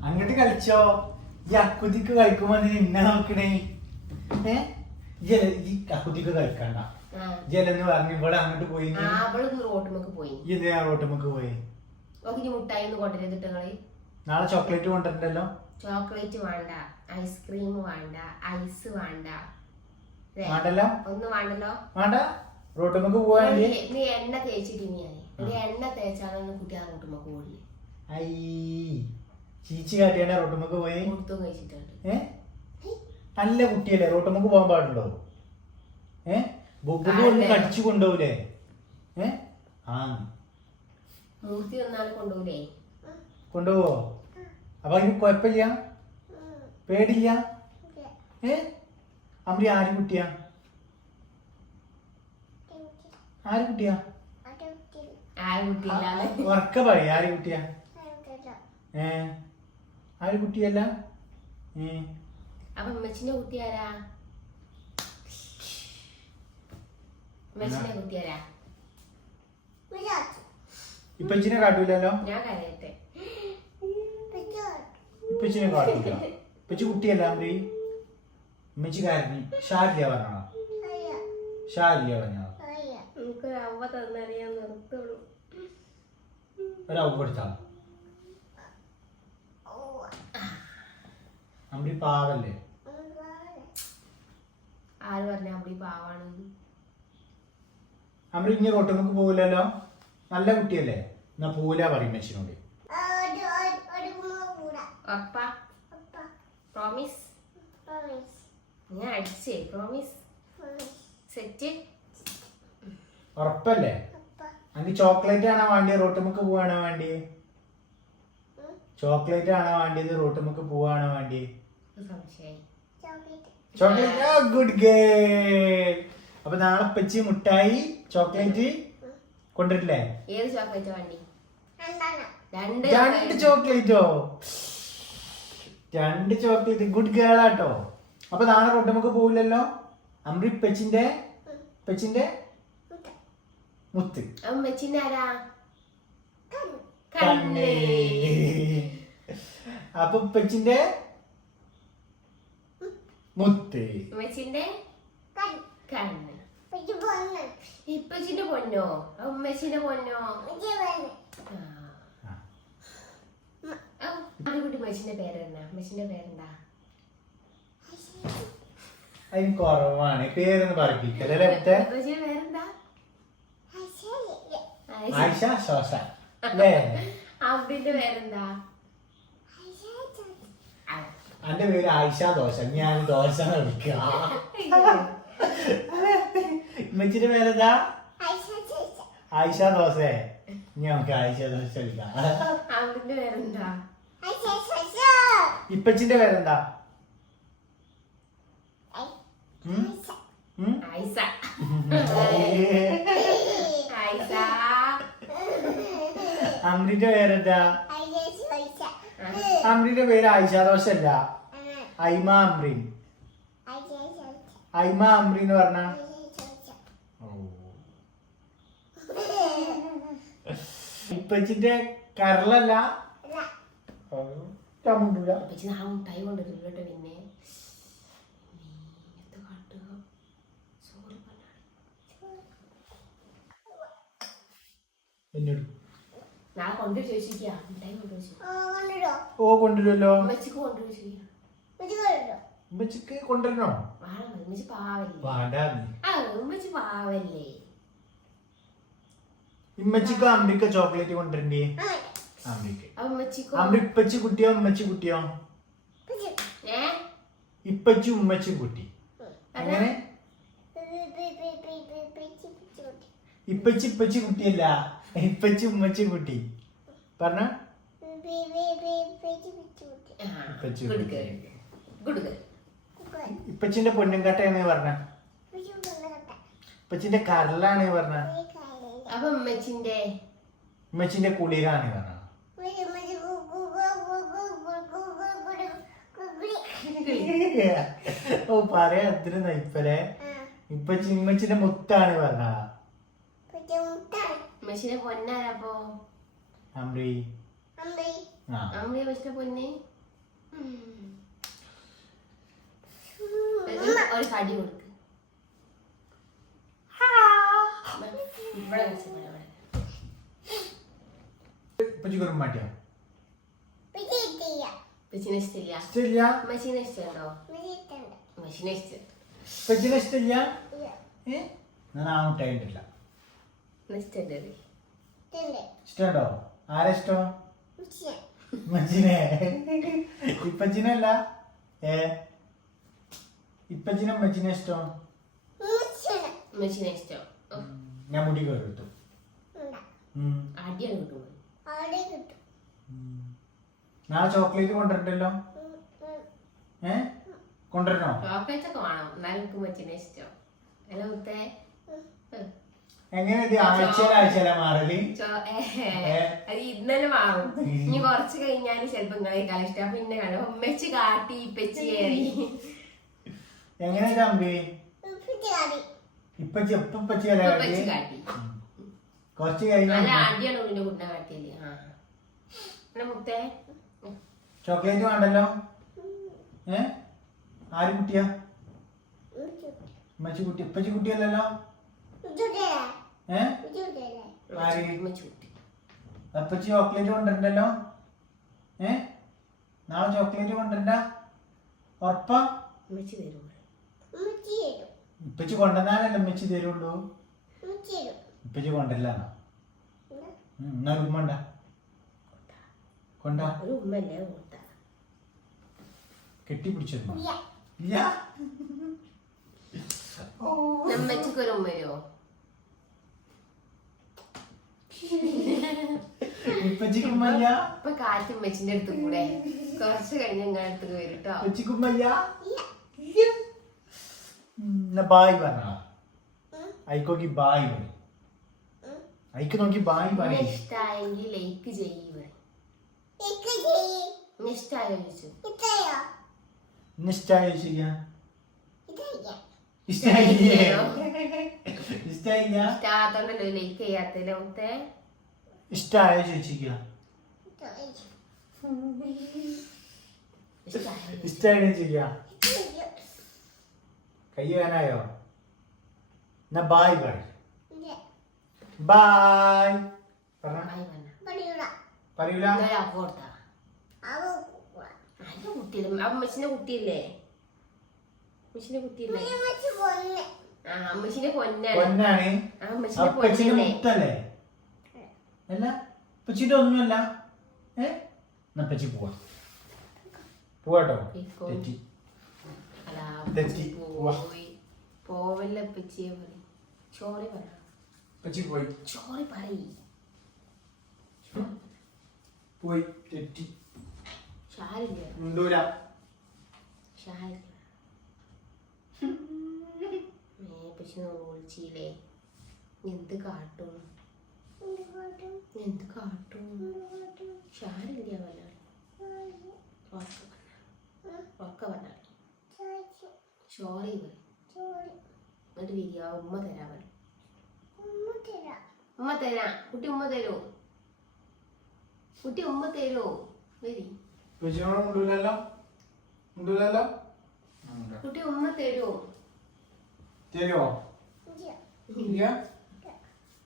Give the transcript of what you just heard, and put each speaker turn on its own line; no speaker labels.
അങ്ങോട്ട് കളിച്ചോ. ഈ അക്കുതിക്ക് കളിക്കുമ്പോ ഇന്നെ നോക്കണേ. ഈ അക്കുതിക്ക് കളിക്കണ്ട. ജലെന്ന് പറഞ്ഞു ഇവിടെ അങ്ങോട്ട് പോയി. ഇത് ഞാൻ റോട്ടുമ്മക്ക് പോയി. നാളെ ചോക്ലേറ്റ് കൊണ്ടുവരണ്ടല്ലോ.
ചോക്ലേറ്റ് വേണ്ട, ഐസ്ക്രീം വേണ്ട, ഐസ് വേണ്ട.
വേണ്ടല്ലോ,
ഒന്നും വേണ്ടല്ലോ.
വേണ്ട. റോട്ടുമ്മക്ക് പോവാ.
നീ എണ്ണ തേച്ചിട്ട് എണ്ണ തേച്ചാലൊന്നും കുട്ടി ആ റോട്ടുമ്മക്ക് പോകില്ല.
ചീച്ചി കാട്ടിയാണ് റോട്ടുമ്മക്ക് പോയി.
കഴിച്ചിട്ടുണ്ട്.
നല്ല കുട്ടിയല്ലേ, റോട്ടുമ്മക്ക് പോകാൻ പാടുണ്ടോ? ബുക്ക് ഒന്ന് കടിച്ചു കൊണ്ടുപോകൂലേ?
മൂർത്തി വന്നാലും കൊണ്ടുപോകൂലേ?
കൊണ്ടുപോവോ? അപ്പൊ അതിന് കുഴപ്പമില്ല, പേടില്ല. അമ്മ ആര് കുട്ടിയാ? ആര് കുട്ടിയാ? ഉറക്ക പറയ. ആര് കുട്ടിയാ? ആര് കുട്ടിയല്ല.
അപ്പൊ ഉമ്മച്ചിന്റെ കുട്ടിയാരാ? ഉമ്മച്ചിന്റെ കുട്ടിയാരാ?
ഇപ്പച്ചിനെ കാട്ടൂലല്ലോ.
ഞാൻ കരയട്ടെ.
ഇപ്പച്ചിനെ കാട്ടൂല. ഇപ്പച്ചി കുട്ടിയല്ല. അമ്മ ഉമ്മച്ചി കാരണി ഷാരില്ല പറഞ്ഞോ? ഷാരില്ല പറഞ്ഞോ?
എനിക്കൊരവ തന്നറിയാൻ നിർത്തുള്ളൂ.
ഒരവ കൊടുത്താ അമ്മ പാവല്ലേ?
ആര് പറഞ്ഞ അമ്മ പാവാണ്?
അമ്മ ഇനി റോട്ടുമ്മക്ക് പോവില്ലല്ലോ. നല്ല കുട്ടിയല്ലേ. എന്നാ പോവില്ല പറയും മെച്ചിനോട്.
പ്രോമിസ്. ഞാൻ അടിച്ചേ. പ്രോമിസ്. സെറ്റ്.
ഉറപ്പല്ലേ? അനക്ക് ചോക്ലേറ്റ് ആണോ വേണ്ടി, റോട്ടുമ്മക്ക് പോവാണോ വേണ്ടി? ചോക്ലേറ്റ് ആണോ വേണ്ടിയത്, റോട്ടുമ്മക്ക് പോവാണോ വേണ്ടി? ചോക്ലേറ്റ്. Good girl. അപ്പൊ നാളെ പച്ചി മുട്ടായി ചോക്ലേറ്റ് കൊണ്ടിട്ടില്ലേ?
ഏത് ചോക്ലേറ്റ് വേണ്ടി?
രണ്ട് ചോക്ലേറ്റോ? രണ്ട് ചോക്ലേറ്റ്. ഗുഡ് ഗേൾ ആട്ടോ. അപ്പൊ നാളെ റോട്ടുമ്മക്ക് പോവില്ലല്ലോ. അമ്രി പെച്ചിന്റെ മുത്ത്. അപ്പൊ പെച്ചിന്റെ മുത്ത്.
കണ്ണ്. ഇപ്പച്ചിന്റെ പൊന്നോ? ഉമ്മച്ചിന്റെ പൊന്നോ? കുട്ടി മെച്ചിന്റെ പേരെന്നാ? മെച്ചിന്റെ പേരെന്താ?
അതിന് കുറവാണ് പേരൊന്ന് പറയിപ്പിക്കല്ലേ?
പേരെന്താ?
ആയിഷ ശോശ അല്ലേ?
അബ്ബിന്റെ പേരെന്താ?
എന്റെ പേര് ആയിഷ ദോശ. ഞാൻ ദോശ വിളിക്കുക. ഉമ്മച്ചിന്റെ പേരെന്താ? ആയിഷ ദോശ. നമുക്ക് ആയിഷ ദോശ വിളിക്കാം.
അബ്ബിന്റെ പേരെന്താ?
ഇപ്പച്ചിന്റെ പേരെന്താ?
ഐസ.
അമ്രിന്റെ പേരെന്താ? അമ്രിന്റെ പേര് ആയിഷ ദോശ അല്ല, ഐമ അമ്രീൻ. ഐമ അമ്രീൻ എന്ന് പറഞ്ഞ ഇപ്പച്ചിന്റെ കരളല്ല.
മുട്ടായി കൊണ്ടുവരില്ലോട്ടെ. പിന്നെ
എന്നോട്
നാളെ കൊണ്ടു ചോദിച്ചിരിക്കാ. മുട്ടായി കൊണ്ടുവരുമല്ലോ.
ഓ കൊണ്ടുവരുമല്ലോ.
ഉമ്മച്ചിക്ക് കൊണ്ടുവച്ചിരിക്കാം.
ഉമ്മച്ചിക്ക് കൊണ്ടുവരണോ?
ഉമ്മച്ചി പാവല്ലേ? ഉമ്മച്ചി പാവല്ലേ?
ഇമ്മച്ചിക്കോ അമ്പിക്ക ചോക്ലേറ്റ് കൊണ്ടുവരണ്ടേ? അമ്പിക്ക്. ഇപ്പച്ചി കുട്ടിയോ ഉമ്മച്ചി കുട്ടിയോ? ഇപ്പച്ചി ഉമ്മച്ചി കുട്ടി. അങ്ങനെ ഇപ്പച്ചി കുട്ടിയല്ല, ഇപ്പച്ചി ഉമ്മച്ചി കുട്ടി. പറഞ്ഞ ഇപ്പച്ചിന്റെ പൊന്നുംകട്ടയാണ് പറഞ്ഞ. ഇപ്പച്ചിന്റെ കരളാണ് പറഞ്ഞ.
അപ്പൊ
ഉമ്മച്ചിന്റെ കുളിരാണ് പറഞ്ഞ. ഓ പറയാ അത്ര നയിപ്പല്ലേ. ഇമ്മച്ചിന്റെ മുത്താണ് പറഞ്ഞ.
പൊന്നാരപ്പോ
അമ്രി.
പൊന്നെ ഒരു കടി കൊടുക്ക്. ഇവിടെ വെച്ച് ഇവിടെ.
ഇപ്പച്ചിക്ക് ഒരു മാറ്റിയോ?
ഇപ്പച്ചിനെ ഇഷ്ടമില്ല.
ഇഷ്ടമില്ല?
ഉമ്മച്ചീനെ ഇഷ്ടമുണ്ടോ? ഉമ്മച്ചീനെ ഇഷ്ടം.
ഇപ്പച്ചിനെ ഇഷ്ടമില്ല? ഞാൻ ആ മുട്ടായി ഉണ്ടല്ല.
ഇഷ്ടമുണ്ട്.
ഇഷ്ടമുണ്ടോ? ആരാ ഇഷ്ടം? ഉമ്മച്ചിനെ. ഇപ്പച്ചിനല്ല. ഇപ്പച്ചിനെ ഉമ്മച്ചിനെ ഇഷ്ടം?
ഉമ്മച്ചീനെ ഇഷ്ടം.
ഞാൻ മുടി കയറിട്ടു.
അടിയാണ് കിട്ടും.
നാളെ ചോക്ലേറ്റ് കൊണ്ടുവരണ്ടല്ലോ. കൊണ്ടുവരണോ?
ചോക്ലേറ്റ് ഒക്കെ വേണം, എന്നാലും എനിക്ക് ഉമ്മച്ചീനെ ഇഷ്ടം. അല്ല മുത്തേ,
എങ്ങനെ ആഴ്ചയില മാറല്?
അത് ഇന്നലെ മാറും. ഇനി കൊറച്ച് കഴിഞ്ഞാല് ചെലപ്പോ നിങ്ങളെക്കാളും ഇഷ്ടം. പിന്നെ കാണും ഉമ്മച്ചി കാട്ടി ഇപ്പച്ചി കയറി.
എങ്ങനെ ചമ്പി? ഇപ്പച്ചി എപ്പച്ചി
കാട്ടി
കൊറച്ച് കഴിഞ്ഞ
ആദ്യാണ് ഉള്ളിന്റെ കുട്ട കാട്ടിയല്ലേ. മുത്തേ
ചോക്ലേറ്റ് വേണ്ടല്ലോ. ആര് കുട്ടിയാ? ഉമ്മച്ചി കുട്ടി. ഇപ്പച്ചി കുട്ടിയല്ലല്ലോ. അപ്പച്ചി ചോക്ലേറ്റ് കൊണ്ടുവരണ്ടല്ലോ. നാളെ ചോക്ലേറ്റ് കൊണ്ടുവരണ്ട? ഉറപ്പാ? ഇപ്പച്ചി കൊണ്ടുവന്നാലല്ലേ ഉമ്മച്ചി തരുള്ളൂ. ഇപ്പച്ചി കൊണ്ടല്ല. എന്നാ ഉമ്മ ഉണ്ടാ കൊണ്ടാ കെട്ടിപ്പിടിച്ചിരുന്നു. ഇല്ല.
നമ്മച്ചക്കൊരു ഉമ്മയോ?
ഇപ്പച്ചിക്കുമ്മല്ല.
ഇപ്പൊ കാറ്റ് ഉമ്മച്ചിന്റെ അടുത്ത് കൂടെ കുറച്ച് കഴിഞ്ഞ നിങ്ങളുടെ അടുത്ത് വരും കേട്ടോ.
ഇപ്പച്ചിക്കുമ്മല്ല. ബായ് പറഞ്ഞ ഐക്കോക്കി ബായ് പറ. ഐക്ക് നോക്കി ബായ് പറ.
ഇഷ്ടായെങ്കിൽ ലൈക്ക് ചെയ്യ്. ഇഷ്ടായോ ചോദിച്ചു.
ഇഷ്ടായോ ചെയ്യാ?
ഇഷ്ടാത്തോണ്ടല്ലോ ലൈക്ക് ചെയ്യാത്തല്ലേ മുത്തേ?
ഇഷ്ടായോ ചോദിച്ചിരിക്കുക. ഇഷ്ടായോ ചെയ്യാ? കൈ വേനായോ? എന്നാ ബായ് പറ. ബായ് പറയൂല.
അമ്മച്ചിന്റെ കുട്ടിയില്ലേ? അമ്മച്ചിന്റെ കുട്ടിയില്ലേ? ആ അമ്മച്ചിന്റെ പൊന്നാണ്.
അപ്പച്ചിന്റെ മുത്തല്ലേ? അല്ല അപ്പച്ചിന്റെ ഒന്നുമല്ല. എന്നപ്പച്ചി പോവാ. പോവാട്ടോ. തെറ്റി തെറ്റി
പോവല്ലേ അപ്പച്ചിയെ പറ. ചോറി പറ.
അപ്പച്ചി പോയി.
ചോറി പറയ്.
പോയി തെറ്റി.
ഷാരില്ല.
ഉണ്ടൂല.
ഷാരില്ല. പക്ഷെ വിളിച്ചില്ലേ? എന്ത് കാട്ടും? എന്ത് കാട്ടും? ഷാരില്ല വല്ലാതെ. ഒക്കെ പറഞ്ഞാൽ ഷോറി പറ. എന്നിട്ട് വിരിയാ ഉമ്മ തരാ പറ. ഉമ്മ തരാ. കുട്ടി ഉമ്മ തരൂ. കുട്ടി ഉമ്മ തരൂ. വരി. കുട്ടി ഉമ്മ തരൂ.
തരുമോ?